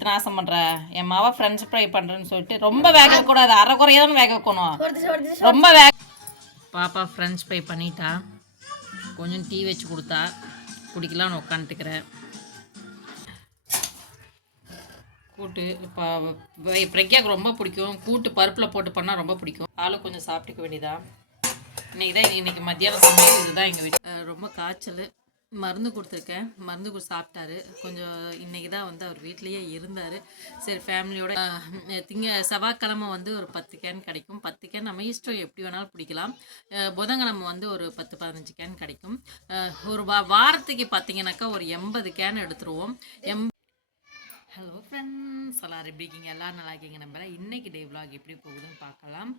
எடுத்து நாசம் பண்ற? என் மாவ ஃப்ரெண்ட்ஸ் ஃப்ரை பண்றேன்னு சொல்லிட்டு ரொம்ப வேக வைக்கக்கூடாது. அரை குறையா தான் வேக வைக்கணும். ரொம்ப வேக பாப்பா ஃப்ரெண்ட்ஸ் ஃப்ரை பண்ணிட்டா. கொஞ்சம் டீ வச்சு கொடுத்தா குடிக்கலாம்னு உட்காந்துட்டுக்கிறேன் கூட்டு இப்போ பிரக்யாவுக்கு ரொம்ப பிடிக்கும். கூட்டு பருப்பில் போட்டு பண்ணால் ரொம்ப பிடிக்கும். ஆளும் கொஞ்சம் சாப்பிட்டுக்க வேண்டியதா. இன்னைக்கு தான் இன்னைக்கு மத்தியானம் சமையல் இதுதான் எங்கள் வீட்டில் ரொம்ப காய்ச்சல். மருந்து கொடுத்துருக்கேன். மருந்து கொடுத்து சாப்பிட்டாரு. கொஞ்சம் இன்னைக்கு தான் வந்து அவர் வீட்லேயே இருந்தார். சரி ஃபேமிலியோட திங்க செவ்வாய்க்கிழமை வந்து ஒரு பத்து கேன் கிடைக்கும். பத்து கேன் நம்ம இஷ்டம் எப்படி வேணாலும் பிடிக்கலாம். புதன்கிழமை வந்து ஒரு பத்து பதினஞ்சு கேன் கிடைக்கும். ஒரு வா வாரத்துக்கு பார்த்தீங்கன்னாக்கா ஒரு எண்பது கேன் எடுத்துருவோம். எம் ஹலோ ஃப்ரெண்ட்ஸ் எல்லாரும் எப்படி இருக்கீங்க? எல்லோரும் நல்லா இருக்கீங்க நம்புகிறேன் இன்றைக்கி டே விலாக் எப்படி போகுதுன்னு பார்க்கலாம்.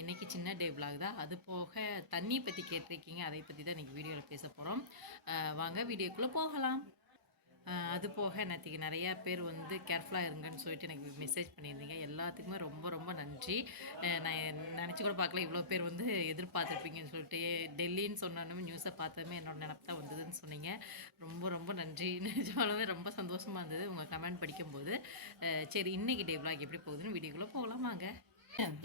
இன்றைக்கி சின்ன டே விலாக் தான். அது போக தண்ணியை பற்றி கேட்டிருக்கீங்க. அதை பற்றி தான் இன்னைக்கு வீடியோவில் பேச போகிறோம் வாங்க வீடியோக்குள்ளே போகலாம். அது போக நேற்றுக்கு நிறையா பேர் வந்து கேர்ஃபுல்லாக இருங்கன்னு சொல்லிட்டு எனக்கு மெசேஜ் பண்ணியிருந்தீங்க. எல்லாத்துக்குமே ரொம்ப ரொம்ப நன்றி. நான் நினச்சி கூட பார்க்கல இவ்வளோ பேர் வந்து எதிர்பார்த்துருப்பீங்கன்னு சொல்லிட்டு. டெல்லின்னு சொன்னாலும் நியூஸை பார்த்ததுமே என்னோட நினப்பு தான் வந்ததுன்னு சொன்னீங்க. ரொம்ப ரொம்ப நன்றி. நிஜமாலுமே ரொம்ப சந்தோஷமாக இருந்தது உங்கள் கமெண்ட் படிக்கும்போது. சரி இன்னைக்கு டே விளாக் எப்படி போகுதுன்னு வீடியோக்குள்ளே போகலாமாங்க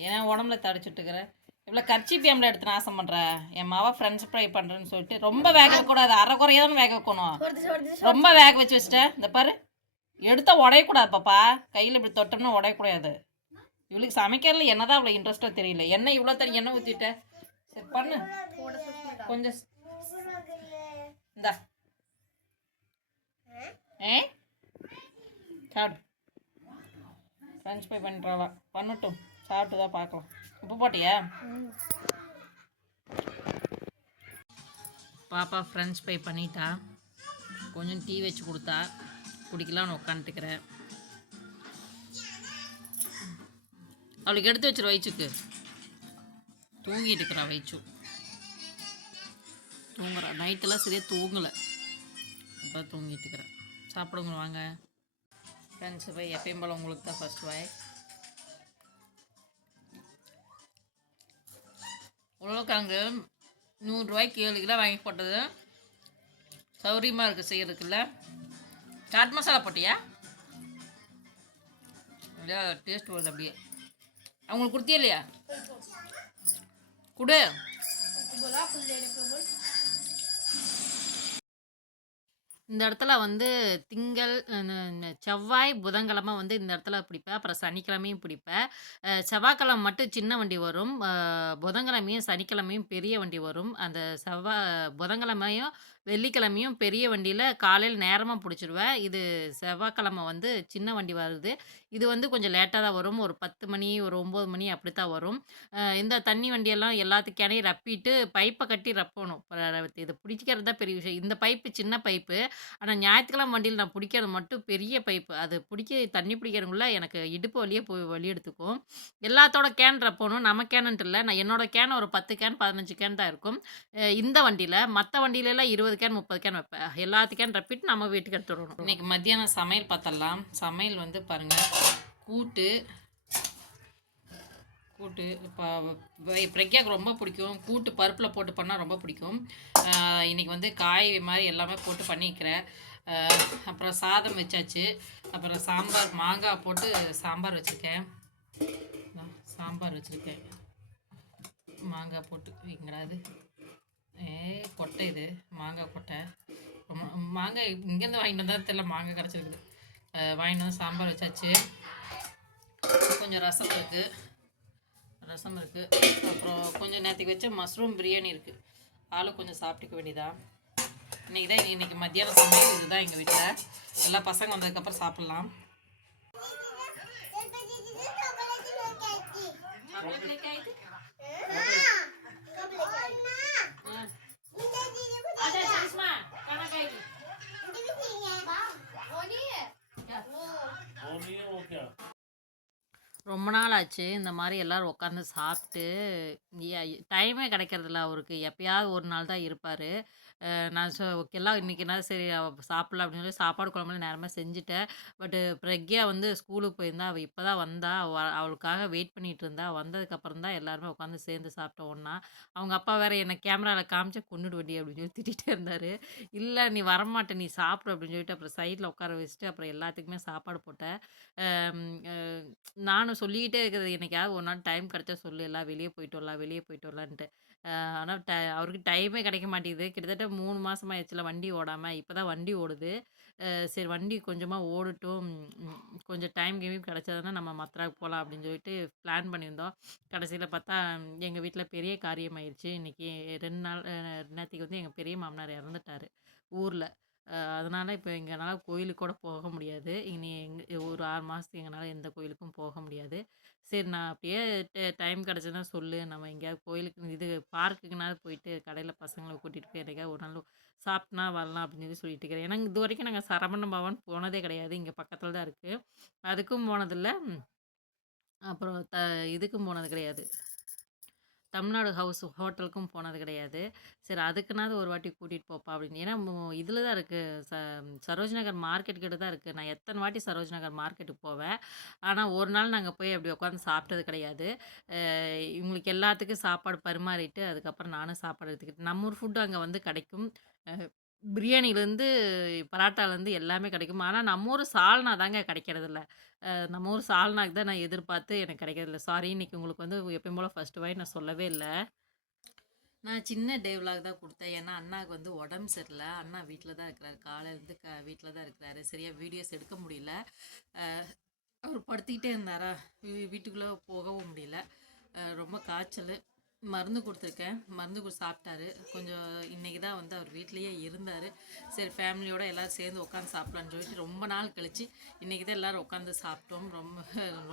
ஏன்னா உடம்புல தடைச்சிட்டுக்கிறேன் இவ்வளோ கர்ச்சி பேமில் எடுத்து நாசம் பண்ணுற என் மாவ ஃப்ரெண்ட்ஸ் ஃப்ரை பண்ணுறேன்னு சொல்லிட்டு ரொம்ப வேக வைக்கக்கூடாது. அரை குறையா தான் வேக வைக்கணும். ரொம்ப வேக வச்சு வச்சிட்டேன் இந்த பாரு. எடுத்தா உடையக்கூடாது பாப்பா கையில் இப்படி தொட்டோம்னா உடையக்கூடாது. இவளுக்கு சமைக்கிறதுல என்னதான் அவ்வளோ இன்ட்ரெஸ்ட்டாக தெரியல. எண்ணெய் இவ்வளோ தண்ணி எண்ணெய் ஊற்றிட்ட சரி பண்ணு. கொஞ்சம் இந்தா. ஏ? சாப்பிடு. ஃப்ரெஞ்ச் ஃப்ரை பண்ணுறாளா பண்ணட்டும். சாப்பிட்டு தான் பார்க்கலாம். உப்பு போட்டியா? பாப்பா ஃப்ரெஞ்ச் பை பண்ணிட்டா. கொஞ்சம் டீ வச்சு கொடுத்தா குடிக்கலாம்னு உட்காந்துட்டுக்கிறேன் அவளுக்கு எடுத்து வச்சிரு வயிற்றுக்கு. தூங்கிட்டு இருக்கிறா வயிற்று. தூங்குறா. நைட்டெல்லாம் சரியாக தூங்கலை. அப்போ தூங்கிட்டு இருக்கிறேன் சாப்பிடுங்க வாங்க. ஃப்ரெண்ட்ஸ் போய் எப்பயும் போல் உங்களுக்கு தான் ஃபஸ்ட் வாய் உருளைக்கிழங்கு நூறுரூவாய்க்கு ஏழு கிலோ வாங்கி போட்டது. சௌரியமாக இருக்குது செய்கிறதுக்குல்ல சாட் மசாலா போட்டியா? இல்லையா டேஸ்ட் வருது அப்படியே. அவங்களுக்கு கொடுத்தியா இல்லையா? கொடு. இந்த இடத்துல வந்து திங்கள் செவ்வாய் புதன்கிழமை வந்து இந்த இடத்துல பிடிப்பேன். அப்புறம் சனிக்கிழமையும் பிடிப்பேன். செவ்வாய்க்கிழமை மட்டும் சின்ன வண்டி வரும். புதன்கிழமையும் சனிக்கிழமையும் பெரிய வண்டி வரும். அந்த செவ்வாய் புதன்கிழமையும் வெள்ளிக்கிழமையும் பெரிய வண்டியில் காலையில் நேரமாக பிடிச்சிருவேன் இது செவ்வாய்க்கிழமை வந்து சின்ன வண்டி வருது. இது வந்து கொஞ்சம் லேட்டாக தான் வரும். ஒரு பத்து மணி ஒரு ஒம்பது மணி அப்படி தான் வரும். இந்த தண்ணி வண்டியெல்லாம் எல்லாத்துக்கானையும் ரப்பிட்டு பைப்பை கட்டி ரப்பணும். இது பிடிக்கிறது தான் பெரிய விஷயம். இந்த பைப்பு சின்ன பைப்பு. ஆனால் ஞாயிற்றுக்கிழமை வண்டியில் நான் பிடிக்கிறது மட்டும் பெரிய பைப்பு. அது பிடிக்க தண்ணி பிடிக்கிறதுக்குள்ள எனக்கு இடுப்பு வழியே போய் வழி எடுத்துக்கும். எல்லாத்தோட கேன் ரப்பணும். நம்ம கேனுன்ட்டு இல்லை. நான் என்னோட கேன் ஒரு பத்து கேன் பதினஞ்சு கேன் தான் இருக்கும். இந்த வண்டியில் மற்ற வண்டியிலலாம் இருபது கேன் முப்பது கேன் வைப்பேன். எல்லாத்து கேன் ரப்பிட்டு நம்ம வீட்டுக்கு எடுத்து வரணும் இன்னைக்கு மத்தியானம் சமையல் பார்த்தலாம் சமையல் வந்து பாருங்க கூட்டு கூட்டு இப்போ பிரக்யாவுக்கு ரொம்ப பிடிக்கும். கூட்டு பருப்பில் போட்டு பண்ணால் ரொம்ப பிடிக்கும். இன்றைக்கி வந்து காய் மாதிரி எல்லாமே போட்டு பண்ணிக்கிறேன். அப்புறம் சாதம் வச்சாச்சு. அப்புறம் சாம்பார் மாங்காய் போட்டு சாம்பார் வச்சுருக்கேன். சாம்பார் வச்சுருக்கேன். மாங்காய் போட்டு வைங்கிறாது ஏ கொட்டை இது மாங்காய் கொட்டை ரொம்ப- மாங்காய் இங்கேருந்து வாங்கிட்டு வந்தால் தெரியல மாங்காய் கிடச்சிருக்குது வாங்கிட்டு வந்து சாம்பார் வச்சாச்சு கொஞ்சம் ரசம் இருக்குது ரசம் இருக்குது அப்புறம் கொஞ்சம் நேரத்துக்கு வச்சு மஷ்ரூம் பிரியாணி இருக்குது ஆளும் கொஞ்சம் சாப்பிட்டுக்க வேண்டியதான் இன்னைக்கு தான் இன்னைக்கு மத்தியானம் சமையல் இதுதான் எங்கள் வீட்டில் எல்லா பசங்க வந்ததுக்கப்புறம் சாப்பிட்லாம் ரொம்ப நாள் ஆச்சு. இந்த மாதிரி எல்லோரும் உட்காந்து சாப்பிட்டு டைமே கிடைக்கிறதில்ல அவருக்கு. எப்பயாவது ஒரு நாள் தான் இருப்பார். நான் சொ ஓகேலாம் இன்றைக்கினா சரி அவள் சாப்பிட்லாம் அப்படின்னு சொல்லி சாப்பாடு குழம்புலாம் நேரமாக செஞ்சுட்டேன் பட்டு பிரக்யா வந்து ஸ்கூலுக்கு போயிருந்தா அவள் இப்போ தான் வந்தா அவளுக்காக வெயிட் பண்ணிட்டு இருந்தா வந்ததுக்கப்புறம் தான் எல்லாருமே உட்காந்து சேர்ந்து சாப்பிட்டோம் ஒன்றா அவங்க அப்பா வேறு என்னை கேமராவில் காமிச்சா கொண்டுடு வண்டி அப்படின்னு சொல்லி திட்டிகிட்டே இருந்தார். இல்லை நீ வரமாட்டே நீ சாப்பிடு அப்படின்னு சொல்லிட்டு அப்புறம் சைடில் உட்கார வச்சுட்டு அப்புறம் எல்லாத்துக்குமே சாப்பாடு போட்டேன் நானும் சொல்லிக்கிட்டே இருக்கிறது என்னைக்காவது ஒரு நாள் டைம் கிடச்சா சொல்லு எல்லாம் வெளியே போயிட்டு வரலாம் வெளியே போயிட்டு வரலான்ட்டு. ஆனால் ட அவருக்கு டைமே கிடைக்க மாட்டேங்குது. கிட்டத்தட்ட மூணு மாதமாக ஆயிடுச்சுல வண்டி ஓடாமல் இப்போ தான் வண்டி ஓடுது. சரி வண்டி கொஞ்சமாக ஓடட்டும். கொஞ்சம் டைம் கேமிங் கிடச்சதுன்னா நம்ம மத்ராவுக்கு போகலாம் அப்படின்னு சொல்லிட்டு பிளான் பண்ணியிருந்தோம். கடைசியில் பார்த்தா எங்கள் வீட்டில் பெரிய காரியம் ஆயிடுச்சு இன்றைக்கி ரெண்டு நாள் அஹ், வந்து எங்கள் பெரிய மாமனார் இறந்துட்டார். ஊரில். அதனால் இப்போ எங்களால் கோயிலுக்கு கூட போக முடியாது. இனி எங்கே ஒரு ஆறு மாதத்துக்கு எங்களால் எந்த கோயிலுக்கும் போக முடியாது. சரி நான் அப்படியே டைம் கிடச்சதுன்னா சொல்லு. நம்ம எங்கேயாவது கோயிலுக்கு இது பார்க்குக்குனாவது போயிட்டு கடையில் பசங்களை கூட்டிகிட்டு போய் என்னைக்காவது ஒரு நாள் சாப்பிட்னா வரலாம் அப்படின்னு சொல்லி சொல்லிட்டு இருக்கிறேன். ஏன்னா இது வரைக்கும் நாங்கள் சரவண பவன் போனதே கிடையாது. இங்கே பக்கத்தில் தான் இருக்குது அதுக்கும் போனதில்லை. அப்புறம் த இதுக்கும் போனது கிடையாது. தமிழ்நாடு ஹவுஸ் ஹோட்டலுக்கும் போனது கிடையாது. சரி அதுக்குனாவது ஒரு வாட்டி கூட்டிகிட்டு போப்பா அப்படின்னு. ஏன்னா இதில் தான் இருக்குது ச சரோஜ் நகர் மார்க்கெட் கிட்ட தான் இருக்குது நான் எத்தனை வாட்டி சரோஜ் நகர் மார்க்கெட்டுக்கு போவேன். ஆனால் ஒரு நாள் நாங்கள் போய் அப்படி உட்காந்து சாப்பிட்டது கிடையாது. இவங்களுக்கு எல்லாத்துக்கும் சாப்பாடு பரிமாறிட்டு அதுக்கப்புறம் நானும் சாப்பாடு எடுத்துக்கிட்டு நம்ம ஊர் ஃபுட்டு அங்கே வந்து கிடைக்கும். பிரியாணிலேருந்து பராட்டாலேருந்து எல்லாமே கிடைக்கும்? ஆனால் நம்ம ஊர் சால்னா தாங்க கிடைக்கிறதில்ல. அஹ் நம்ம ஊர் சால்னாக்கு தான் நான் எதிர்பார்த்து எனக்கு கிடைக்கிறதில்ல. சாரி இன்னைக்கு உங்களுக்கு வந்து எப்பயும் போல் ஃபஸ்ட்டு வாய் நான் சொல்லவே இல்லை. நான் சின்ன டேவ்லாக் தான் கொடுத்தேன். ஏன்னா அண்ணாவுக்கு வந்து உடம்பு சரியில்லை. அண்ணா வீட்டில் தான் இருக்கிறாரு. காலையிலேருந்து க வீட்டில் தான் இருக்கிறாரு. சரியாக வீடியோஸ் எடுக்க முடியல. அஹ் அவர் படுத்திக்கிட்டே இருந்தாரா? வீ- வீட்டுக்குள்ளே போகவும் முடியல. அஹ் ரொம்ப காய்ச்சல். மருந்து கொடுத்துருக்கேன். மருந்து கொடுத்து சாப்பிட்டாரு. கொஞ்சம் இன்னைக்கு தான் வந்து அவர் வீட்லேயே இருந்தார். சரி ஃபேமிலியோடு எல்லோரும் சேர்ந்து உட்காந்து சாப்பிட்லான்னு சொல்லிட்டு ரொம்ப நாள் கழிச்சு இன்றைக்கி தான் எல்லோரும் உட்காந்து சாப்பிட்டோம். ரொம்ப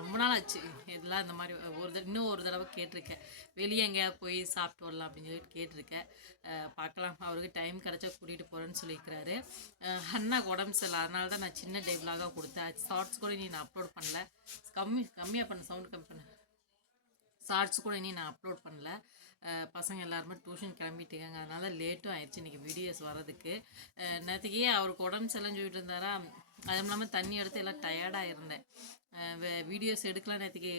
ரொம்ப நாள் ஆச்சு. இதெல்லாம் இந்த மாதிரி ஒரு தடவை இன்னும் ஒரு தடவை கேட்டிருக்கேன். வெளியே எங்கேயாவது போய் சாப்பிட்டு வரலாம் அப்படின்னு சொல்லிட்டு கேட்டிருக்கேன். பார்க்கலாம். அவருக்கு டைம் கிடச்சா கூட்டிகிட்டு போகிறேன்னு சொல்லியிருக்கிறாரு. அண்ணாக்கு உடம்பு சரியில்லை. அதனால தான் நான் சின்ன டெவலாக கொடுத்தேன். ஷார்ட்ஸ் கூட நீ நான் அப்லோட் பண்ணல. கம்மி கம்மியாக பண்ண சவுண்ட் கம்மி பண்ண. ஷார்ட்ஸ் கூட இனி நான் அப்லோட் பண்ணல. பசங்க எல்லாருமே டியூஷன் கிளம்பிட்டு அதனால் லேட்டும் ஆயிடுச்சு இன்றைக்கி வீடியோஸ் வர்றதுக்கு. நேற்றுக்கே அவருக்கு உடம்பு சரியில்லைன்னு சொல்லிட்டு இருந்தாரா? அதுவும் இல்லாமல் தண்ணி எடுத்து எல்லாம் டயர்டாக இருந்தேன். வீடியோஸ் எடுக்கலாம் நேற்றுக்கு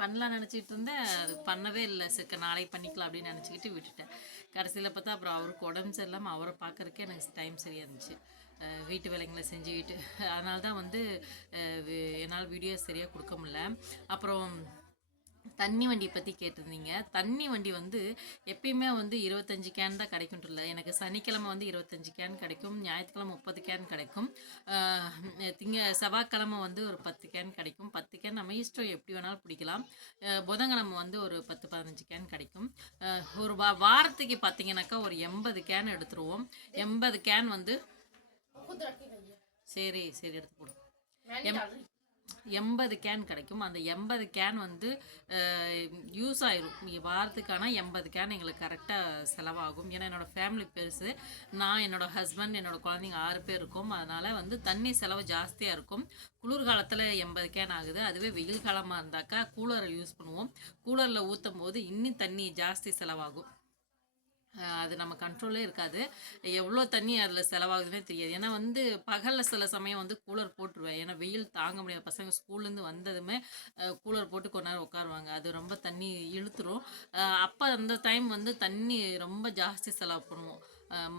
பண்ணலாம்னு நினச்சிட்டு இருந்தேன். அது பண்ணவே இல்லை. சரி நாளைக்கு பண்ணிக்கலாம் அப்படின்னு நினச்சிக்கிட்டு விட்டுட்டேன். கடைசியில் பார்த்தா அப்புறம் அவருக்கு உடம்பு சரியில்லாமல் அவரை பார்க்குறக்கே எனக்கு டைம் சரியாக இருந்துச்சு. வீட்டு வேலைங்களை செஞ்சுக்கிட்டு அதனால தான் வந்து என்னால் வீடியோஸ் சரியாக கொடுக்க முடில அப்புறம் தண்ணி வண்டி பற்றி கேட்டிருந்தீங்க. தண்ணி வண்டி வந்து எப்பயுமே வந்து இருபத்தஞ்சி கேன் தான் கிடைக்கும்ல எனக்கு சனிக்கிழமை வந்து இருபத்தஞ்சி கேன் கிடைக்கும். ஞாயிற்றுக்கிழமை முப்பது கேன் கிடைக்கும். திங்க செவ்வாய்க்கிழமை வந்து ஒரு பத்து கேன் கிடைக்கும். பத்து கேன் நம்ம இஷ்டம் எப்படி வேணாலும் பிடிக்கலாம் புதன்கிழமை வந்து ஒரு பத்து பதினஞ்சு கேன் கிடைக்கும். ஒரு வா வாரத்துக்கு பார்த்தீங்கன்னாக்கா ஒரு எண்பது கேன் எடுத்துருவோம். எண்பது கேன் வந்து சரி சரி எடுத்து போடு. எம் எண்பது கேன் கிடைக்கும். அந்த எண்பது கேன் வந்து யூஸ் ஆயிரும். வாரத்துக்கான எண்பது கேன் எங்களுக்கு கரெக்டாக செலவாகும். ஏன்னா என்னோட ஃபேமிலி பெருசு. நான் என்னோட ஹஸ்பண்ட் என்னோட குழந்தைங்க ஆறு பேர் இருக்கும். அதனால் வந்து தண்ணி செலவு ஜாஸ்தியாக இருக்கும். குளிர்காலத்தில் எண்பது கேன் ஆகுது. அதுவே வெயில் காலமாக இருந்தாக்கா கூலரை யூஸ் பண்ணுவோம். கூலரில் ஊற்றும் போது இன்னும் தண்ணி ஜாஸ்தி செலவாகும். அது நம்ம கண்ட்ரோலே இருக்காது. எவ்வளோ தண்ணி அதில் செலவாகுதுன்னே தெரியாது. ஏன்னா வந்து பகலில் சில சமயம் வந்து கூலர் போட்டுருவேன். ஏன்னா வெயில் தாங்க முடியாது. பசங்க ஸ்கூல்லேருந்து வந்ததுமே கூலர் போட்டு கொஞ்ச நேரம் உட்காருவாங்க. அது ரொம்ப தண்ணி இழுத்துரும். அப்போ அந்த டைம் வந்து தண்ணி ரொம்ப ஜாஸ்தி செலவு பண்ணுவோம்.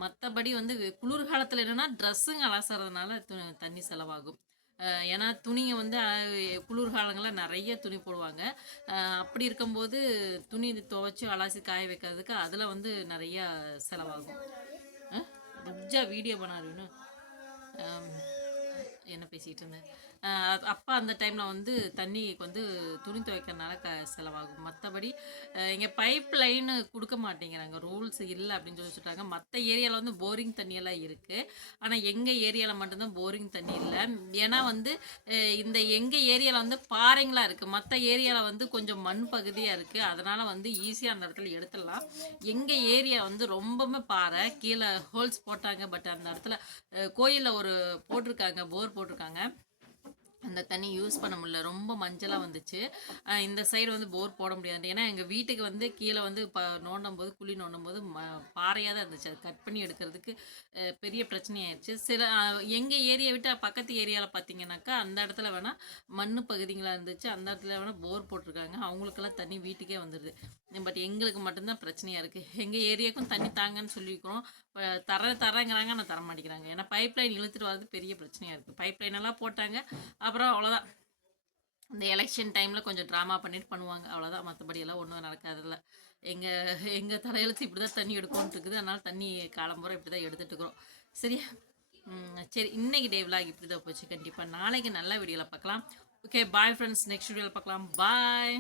மற்றபடி வந்து குளிர்காலத்தில் என்னென்னா ட்ரெஸ்ஸுங்க அலசுறதுனால தண்ணி செலவாகும். ஏன்னா துணியை வந்து குளிர்காலங்களில் நிறைய துணி போடுவாங்க. அப்படி இருக்கும்போது துணி துவைச்சி அலாசி காய வைக்கிறதுக்கு அதில் வந்து நிறையா செலவாகும். புஜ்ஜா வீடியோ பண்ணாருன்னு என்ன பேசிகிட்டு இருந்தேன்? அப்பா அந்த டைமில் வந்து தண்ணிக்கு வந்து துணி துவைக்கிறதுனால க செலவாகும். மற்றபடி இங்கே பைப் லைனு கொடுக்க மாட்டேங்கிறாங்க. ரூல்ஸ் இல்லை அப்படின்னு சொல்லி சொல்லிட்டாங்க. மற்ற ஏரியாவில் வந்து போரிங் தண்ணியெல்லாம் இருக்குது ஆனால் எங்கள் ஏரியாவில் மட்டும்தான் போரிங் தண்ணி இல்லை. ஏன்னா வந்து இந்த எங்கள் ஏரியாவில் வந்து பாறைங்களாக இருக்குது மற்ற ஏரியாவில் வந்து கொஞ்சம் மண் பகுதியாக இருக்குது அதனால் வந்து ஈஸியாக அந்த இடத்துல எடுத்துடலாம். எங்கள் ஏரியா வந்து ரொம்பவுமே பாறை. கீழே ஹோல்ஸ் போட்டாங்க. பட் அந்த இடத்துல கோயிலில் ஒரு போட்டிருக்காங்க. போர் போட்டிருக்காங்க. அந்த தண்ணி யூஸ் பண்ண முடியல. ரொம்ப மஞ்சளாக வந்துச்சு. இந்த சைடு வந்து போர் போட முடியாது. ஏன்னா எங்கள் வீட்டுக்கு வந்து கீழே வந்து இப்போ நோண்டும் போது குழி நோண்டும் போது ம பாறையாக தான் இருந்துச்சு. அது கட் பண்ணி எடுக்கிறதுக்கு பெரிய பிரச்சனையாயிருச்சு சில எங்கள் ஏரியா விட்டு பக்கத்து ஏரியாவில் பார்த்தீங்கன்னாக்கா அந்த இடத்துல வேணால் மண் பகுதிங்களாக இருந்துச்சு. அந்த இடத்துல வேணால் போர் போட்டிருக்காங்க. அவங்களுக்கெல்லாம் தண்ணி வீட்டுக்கே வந்துடுது பட் எங்களுக்கு மட்டும்தான் பிரச்சனையாக இருக்குது எங்கள் ஏரியாவுக்கும் தண்ணி தாங்கன்னு சொல்லியிருக்கிறோம். இப்போ தர தரேங்கிறாங்க ஆனால் தர மாட்டேங்கிறாங்க. ஏன்னா பைப் லைன் இழுத்துட்டு வரது பெரிய பிரச்சனையாக இருக்குது பைப் லைன் எல்லாம் போட்டாங்க. அப்புறம் அவ்வளோதான் இந்த எலெக்ஷன் டைமில் கொஞ்சம் ட்ராமா பண்ணிட்டு பண்ணுவாங்க. அவ்வளோதான் மற்றபடி எல்லாம் ஒன்றும் நடக்காதுல்ல எங்கள் எங்கள் தலையெழுத்து இப்படி தான் தண்ணி எடுக்கணும்னு இருக்குது. அதனால் தண்ணி காலம்புறம் இப்படி தான் எடுத்துட்டுருக்குறோம் சரியா? சரி. இன்னைக்கு டே விலாக் இப்படி தான் போச்சு. கண்டிப்பாக நாளைக்கு நல்ல வீடியோவில் பார்க்கலாம். ஓகே பாய் ஃப்ரெண்ட்ஸ் நெக்ஸ்ட் வீடியோவில் பார்க்கலாம். பாய்